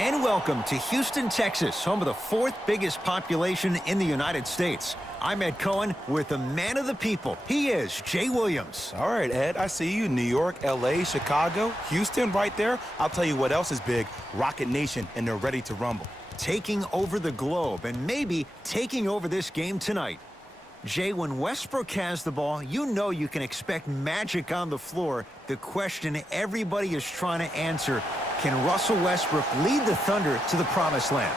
And welcome to Houston, Texas, home of the fourth biggest population in the United States. I'm Ed Cohen with the man of the people. He is Jay Williams. All right, Ed, I see you. New York, L.A., Chicago, Houston right there. I'll tell you what else is big. Rocket Nation, and they're ready to rumble. Taking over the globe and maybe taking over this game tonight. Jay, when Westbrook has the ball, you know you can expect magic on the floor. The question everybody is trying to answer, can Russell Westbrook lead the Thunder to the promised land?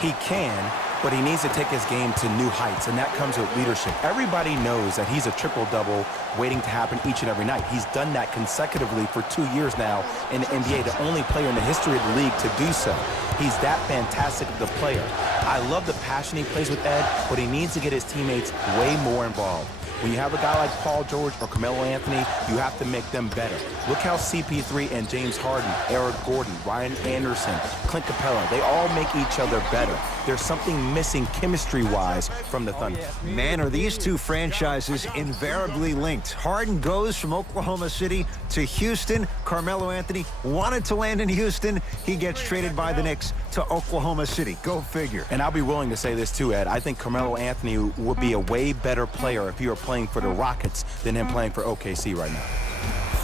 He can, but he needs to take his game to new heights, and that comes with leadership. Everybody knows that he's a triple-double waiting to happen each and every night. He's done that consecutively for 2 years now in the NBA, the only player in the history of the league to do so. He's that fantastic of a player. I love the passion he plays with Ed, but he needs to get his teammates way more involved. When you have a guy like Paul George or Carmelo Anthony, you have to make them better. Look how CP3 and James Harden, Eric Gordon, Ryan Anderson, Clint Capella, they all make each other better. There's something missing chemistry-wise from the Thunder. Man, are these two franchises invariably linked. Harden goes from Oklahoma City to Houston. Carmelo Anthony wanted to land in Houston. He gets traded by the Knicks to Oklahoma City. Go figure. And I'll be willing to say this too, Ed. I think Carmelo Anthony would be a way better player if he were playing for the Rockets than him playing for OKC right now.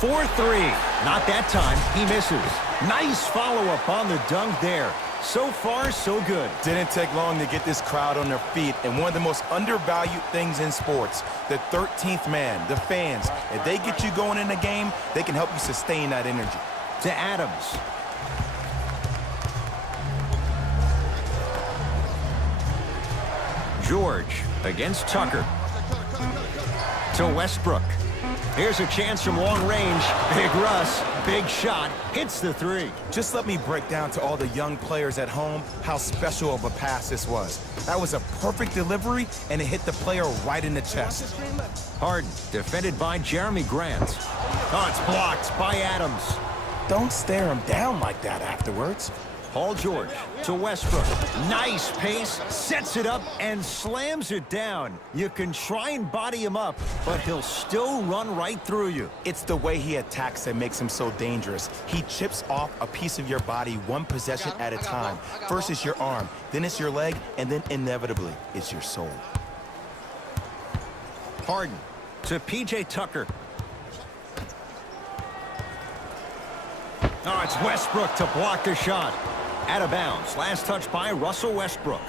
4-3. Not that time. He misses. Nice follow-up on the dunk there. So far, so good. Didn't take long to get this crowd on their feet, and one of the most undervalued things in sports, the 13th man, the fans. If they get you going in the game, they can help you sustain that energy. To Adams. George against Tucker. To Westbrook. Here's a chance from long range. Big Russ, big shot, hits the three. Just let me break down to all the young players at home how special of a pass this was. That was a perfect delivery, and it hit the player right in the chest. Harden, defended by Jeremy Grant. Oh, it's blocked by Adams. Don't stare him down like that afterwards. Paul George to Westbrook. Nice pace, sets it up, and slams it down. You can try and body him up, but he'll still run right through you. It's the way he attacks that makes him so dangerous. He chips off a piece of your body one possession at a time. First it's your arm, then it's your leg, and then inevitably it's your soul. Harden to P.J. Tucker. Oh, it's Westbrook to block the shot. Out of bounds. Last touch by Russell Westbrook.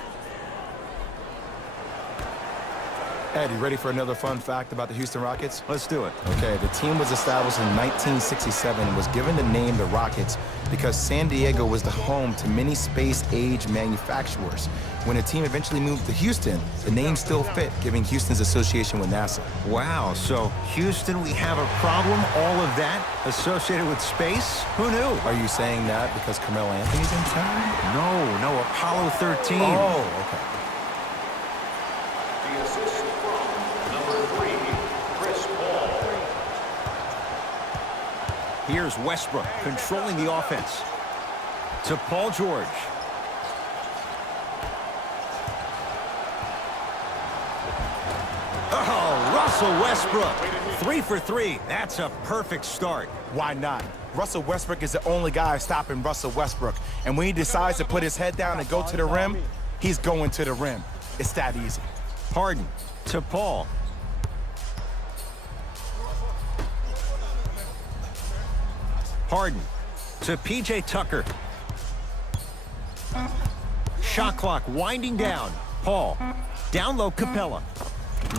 Ed, you ready for another fun fact about the Houston Rockets? Let's do it. Okay, the team was established in 1967 and was given the name the Rockets because San Diego was the home to many space-age manufacturers. When the team eventually moved to Houston, the name still fit, giving Houston's association with NASA. Wow, so Houston, we have a problem, all of that associated with space? Who knew? Are you saying that because Carmelo Anthony's in town? No, Apollo 13. Oh, okay. Here's Westbrook controlling the offense. To Paul George. Oh, Russell Westbrook. 3 for 3. That's a perfect start. Why not? Russell Westbrook is the only guy stopping Russell Westbrook. And when he decides to put his head down and go to the rim, he's going to the rim. It's that easy. Harden to Paul. Harden to P.J. Tucker. Shot clock winding down. Paul. Down low, Capella.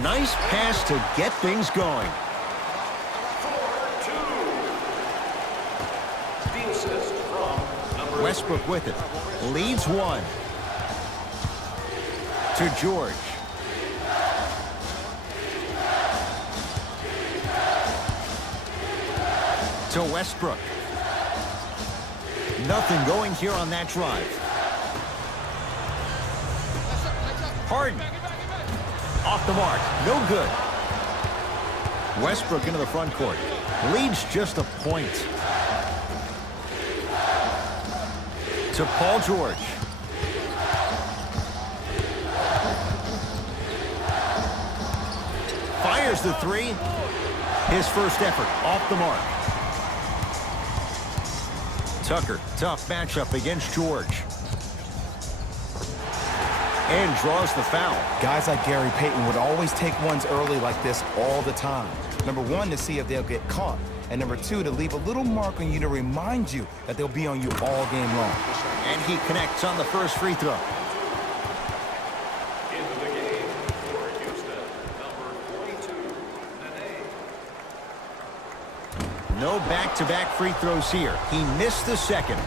Nice pass to get things going. Westbrook with it. Leads one. To George. To Westbrook. Nothing going here on that drive. Harden. Off the mark. No good. Westbrook into the front court. Leads just a point. To Paul George. Fires the three. His first effort off the mark. To Tucker, tough matchup against George. And draws the foul. Guys like Gary Payton would always take ones early like this all the time. Number one, to see if they'll get caught. And number two, to leave a little mark on you to remind you that they'll be on you all game long. And he connects on the first free throw. Into the game for Houston, number 42, Nene. No back-to-back free throws here. He missed the second.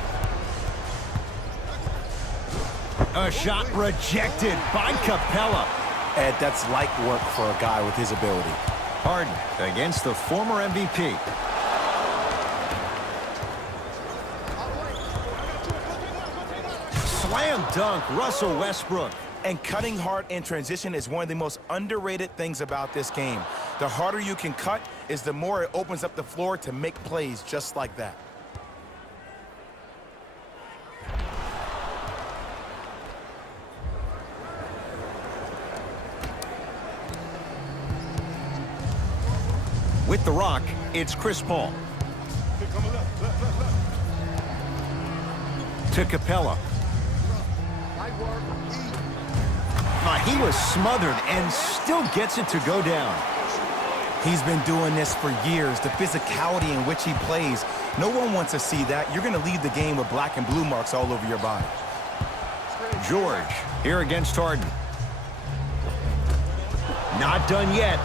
A shot rejected by Capella. Ed, that's light work for a guy with his ability. Harden against the former MVP. Slam dunk, Russell Westbrook. And cutting hard in transition is one of the most underrated things about this game. The harder you can cut is the more it opens up the floor to make plays just like that. With the rock, it's Chris Paul. To Capella. He was smothered and still gets it to go down. He's been doing this for years. The physicality in which he plays, no one wants to see that. You're going to leave the game with black and blue marks all over your body. George here against Harden. Not done yet.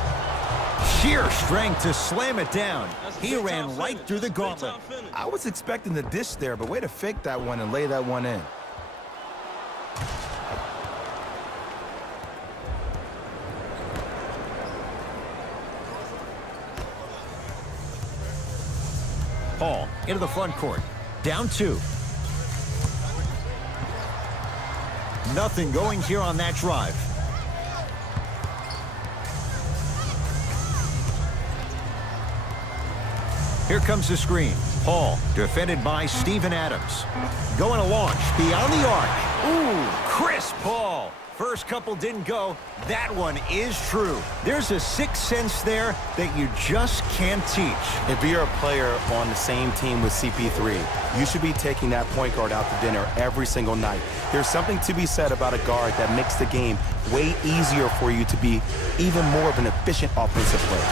Sheer strength to slam it down. He ran right through the gauntlet. I was expecting the dish there, but way to fake that one and lay that one in. Paul into the front court. Down 2. Nothing going here on that drive. Here comes the screen. Paul, defended by Steven Adams. Going to launch beyond the arc. Ooh, Chris Paul. First couple didn't go. That one is true. There's a sixth sense there that you just can't teach. If you're a player on the same team with CP3, you should be taking that point guard out to dinner every single night. There's something to be said about a guard that makes the game way easier for you to be even more of an efficient offensive player.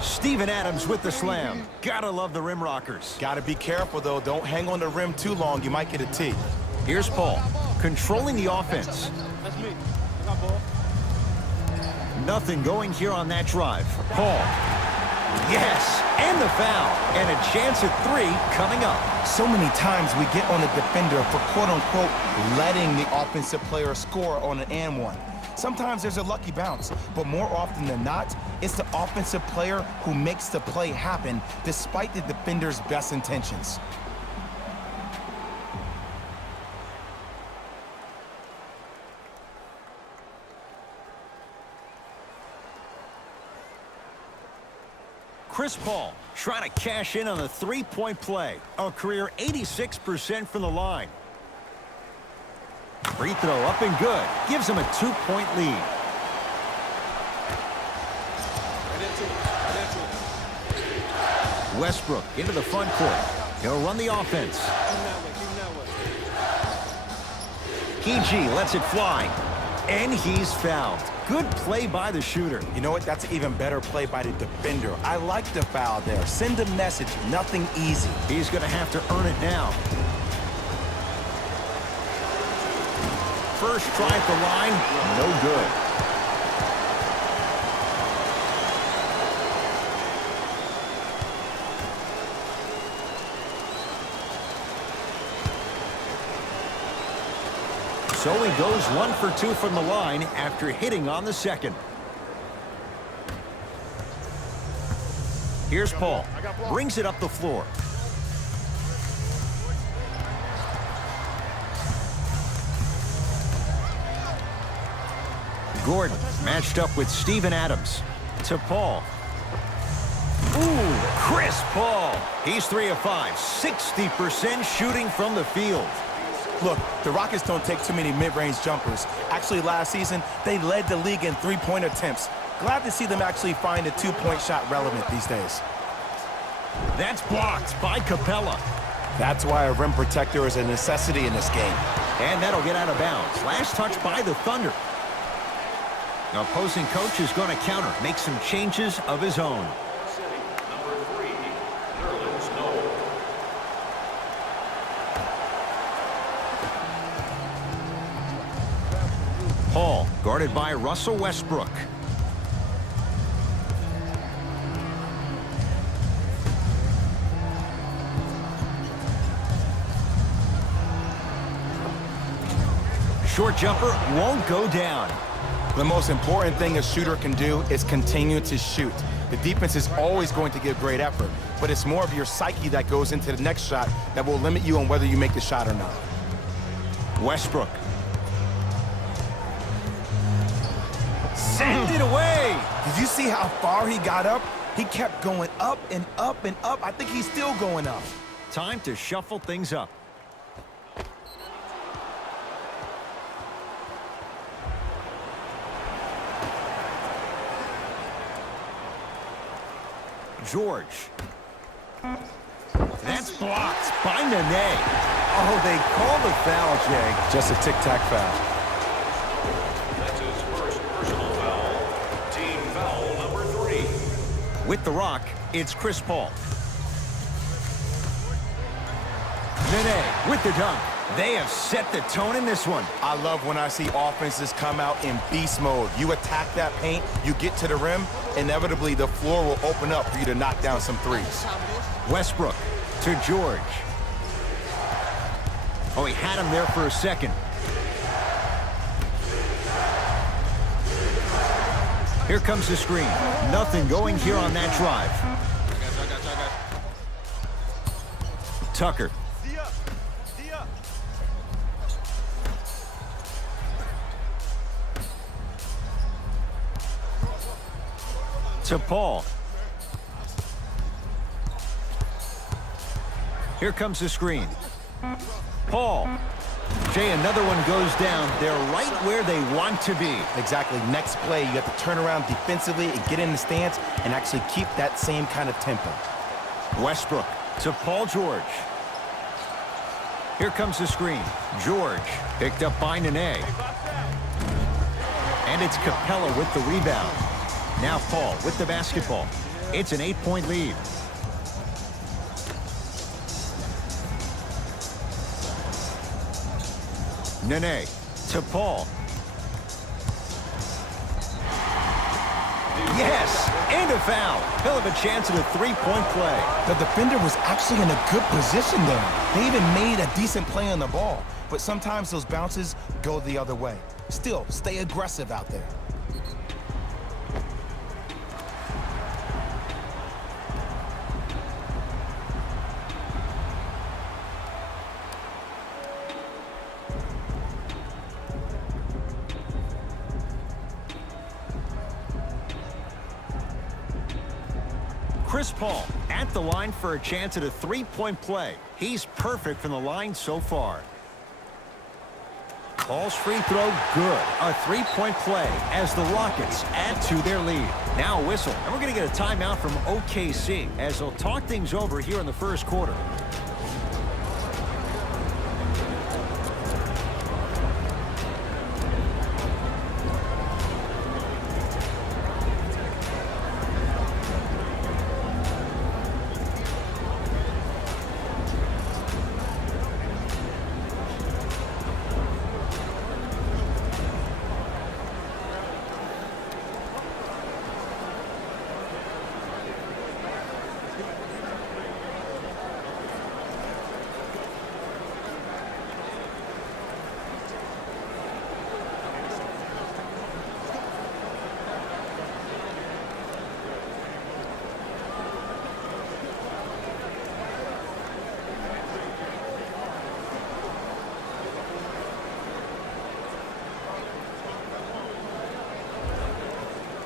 Steven Adams with the slam. Gotta love the rim rockers. Gotta be careful, though. Don't hang on the rim too long. You might get a tee. Here's Paul, controlling the offense. That's me. I got ball. Nothing going here on that drive. Paul. Yes, and the foul. And a chance at 3 coming up. So many times we get on the defender for quote-unquote letting the offensive player score on an and one. Sometimes there's a lucky bounce, but more often than not, it's the offensive player who makes the play happen despite the defender's best intentions. Chris Paul trying to cash in on the three-point play. A career 86% from the line. Free throw up and good. Gives him a 2-point lead. Westbrook into the front court. He'll run the offense. PG lets it fly. And he's fouled. Good play by the shooter. You know what? That's an even better play by the defender. I like the foul there. Send a message. Nothing easy. He's going to have to earn it now. First try at the line, no good. So he goes 1 for 2 from the line after hitting on the second. Here's Paul. Brings it up the floor. Gordon matched up with Steven Adams. To Paul. Ooh, Chris Paul. He's 3 of 5, 60% shooting from the field. Look, the Rockets don't take too many mid-range jumpers. Actually, last season, they led the league in three-point attempts. Glad to see them actually find a two-point shot relevant these days. That's blocked by Capella. That's why a rim protector is a necessity in this game. And that'll get out of bounds. Last touch by the Thunder. The opposing coach is going to counter, make some changes of his own. Setting number 3, Nerlens Noel. Paul, guarded by Russell Westbrook. Short jumper won't go down. The most important thing a shooter can do is continue to shoot. The defense is always going to give great effort, but it's more of your psyche that goes into the next shot that will limit you on whether you make the shot or not. Westbrook. Send it away. Did you see how far he got up? He kept going up and up and up. I think he's still going up. Time to shuffle things up. George. That's blocked by Nene. Oh, they call the foul, Jay. Just a tic-tac foul. That's his first personal foul. Team foul number 3. With the rock, it's Chris Paul. Nene with the dunk. They have set the tone in this one. I love when I see offenses come out in beast mode. You attack that paint, you get to the rim, inevitably the floor will open up for you to knock down some threes. Westbrook to George. Oh, he had him there for a second. Here comes the screen. Nothing going here on that drive. Tucker. To Paul. Here comes the screen. Paul. Jay, another one goes down. They're right where they want to be. Exactly. Next play, you have to turn around defensively and get in the stance and actually keep that same kind of tempo. Westbrook to Paul George. Here comes the screen. George picked up by Nene. And it's Capella with the rebound. Now Paul with the basketball. It's an 8-point lead. Nene to Paul. Yes, and a foul. He'll have a chance at a 3-point play. The defender was actually in a good position there. They even made a decent play on the ball, but sometimes those bounces go the other way. Still, stay aggressive out there. Chris Paul at the line for a chance at a 3-point play. He's perfect from the line so far. Paul's free throw good. A 3-point play as the Rockets add to their lead. Now a whistle, and we're going to get a timeout from OKC as they'll talk things over here in the first quarter.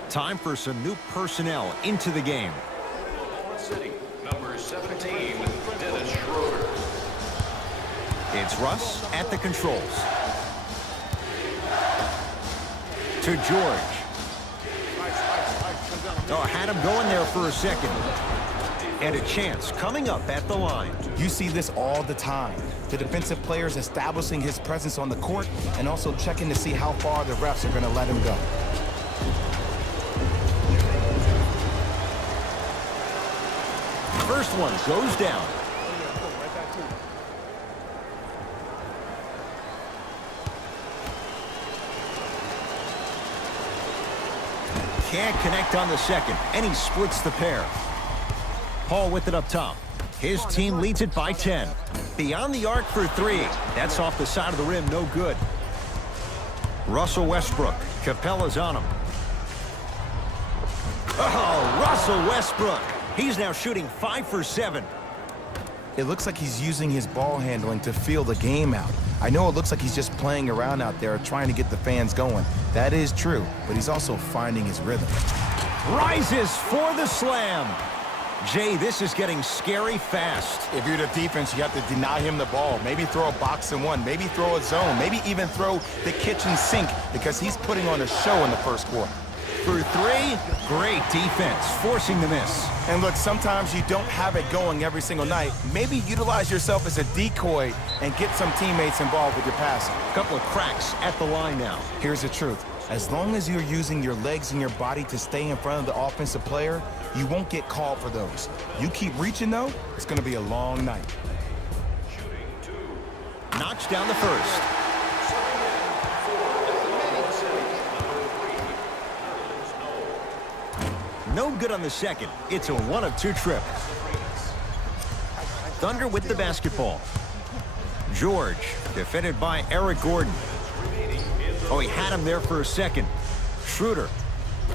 Time for some new personnel into the game. City number 17, Dennis Schroeder. It's Russ at the controls. To George. Oh, had him going there for a second. And a chance coming up at the line. You see this all the time. The defensive players establishing his presence on the court and also checking to see how far the refs are going to let him go. First one goes down. Can't connect on the second, and he splits the pair. Paul with it up top. His team leads it by 10. Beyond the arc for three. That's off the side of the rim, no good. Russell Westbrook. Capella's on him. Oh, Russell Westbrook. He's now shooting 5 for 7. It looks like he's using his ball handling to feel the game out. I know it looks like he's just playing around out there trying to get the fans going. That is true, but he's also finding his rhythm. Rises for the slam. Jay, this is getting scary fast. If you're the defense, you have to deny him the ball. Maybe throw a box and one, maybe throw a zone, maybe even throw the kitchen sink because he's putting on a show in the first quarter. For three, great defense, forcing the miss. And look, sometimes you don't have it going every single night. Maybe utilize yourself as a decoy and get some teammates involved with your passing. Couple of cracks at the line now. Here's the truth. As long as you're using your legs and your body to stay in front of the offensive player, you won't get called for those. You keep reaching, though, it's going to be a long night. Knocks down the first. No good on the second. It's a 1 of 2 trip. Thunder with the basketball. George, defended by Eric Gordon. Oh, he had him there for a second. Schroeder.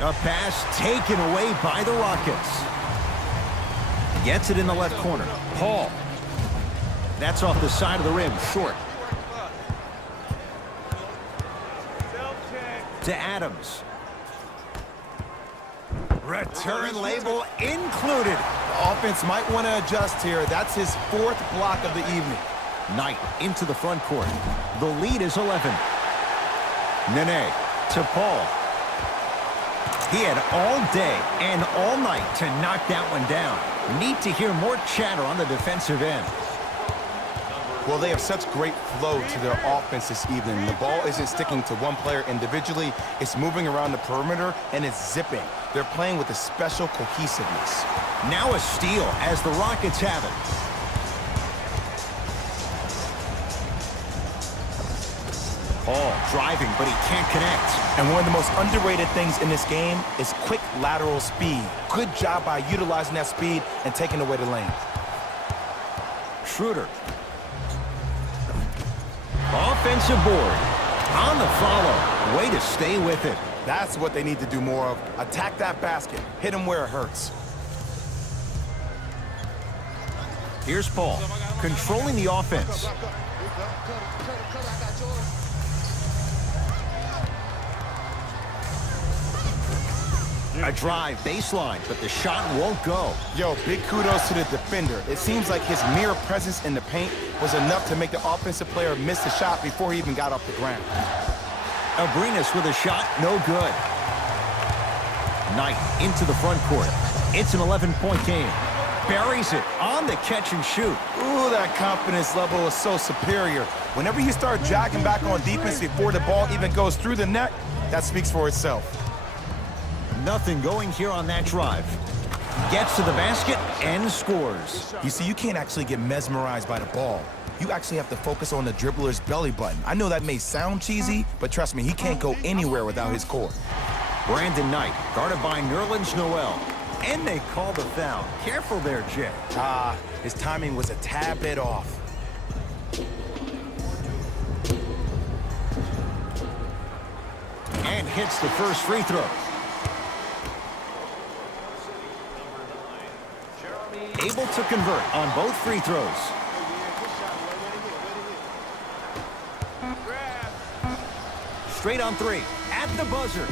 A pass taken away by the Rockets. Gets it in the left corner. Paul. That's off the side of the rim, short. To Adams. Return label included. The offense might want to adjust here. That's his 4th block of the evening. Knight into the front court. The lead is 11. Nene to Paul. He had all day and all night to knock that one down. Need to hear more chatter on the defensive end. Well, they have such great flow to their offense this evening. The ball isn't sticking to one player individually. It's moving around the perimeter, and it's zipping. They're playing with a special cohesiveness. Now a steal as the Rockets have it. Paul driving, but he can't connect. And one of the most underrated things in this game is quick lateral speed. Good job by utilizing that speed and taking away the lane. Schroeder. Offensive board. On the follow. Way to stay with it. That's what they need to do more of. Attack that basket. Hit him where it hurts. Here's Paul, controlling the offense. A drive baseline, but the shot won't go. Yo, big kudos to the defender. It seems like his mere presence in the paint was enough to make the offensive player miss the shot before he even got off the ground. Abrinas with a shot, no good. Knight into the front court. It's an 11-point game. Buries it on the catch and shoot. Ooh, that confidence level is so superior. Whenever you start jogging back on defense before the ball even goes through the net, that speaks for itself. Nothing going here on that drive. Gets to the basket and scores. You see, you can't actually get mesmerized by the ball. You actually have to focus on the dribbler's belly button. I know that may sound cheesy, but trust me, he can't go anywhere without his core. Brandon Knight, guarded by Nerlens Noel. And they call the foul. Careful there, Jay. His timing was a tad bit off. And hits the first free throw. Able to convert on both free throws. Straight on three. At the buzzer.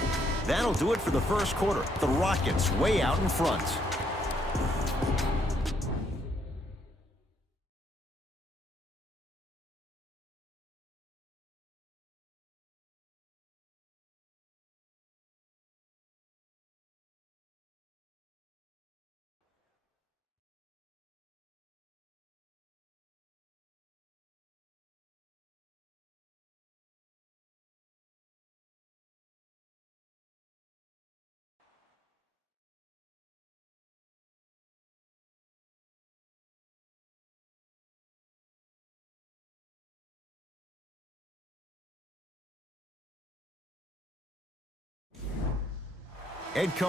That'll do it for the first quarter. The Rockets way out in front. Head coach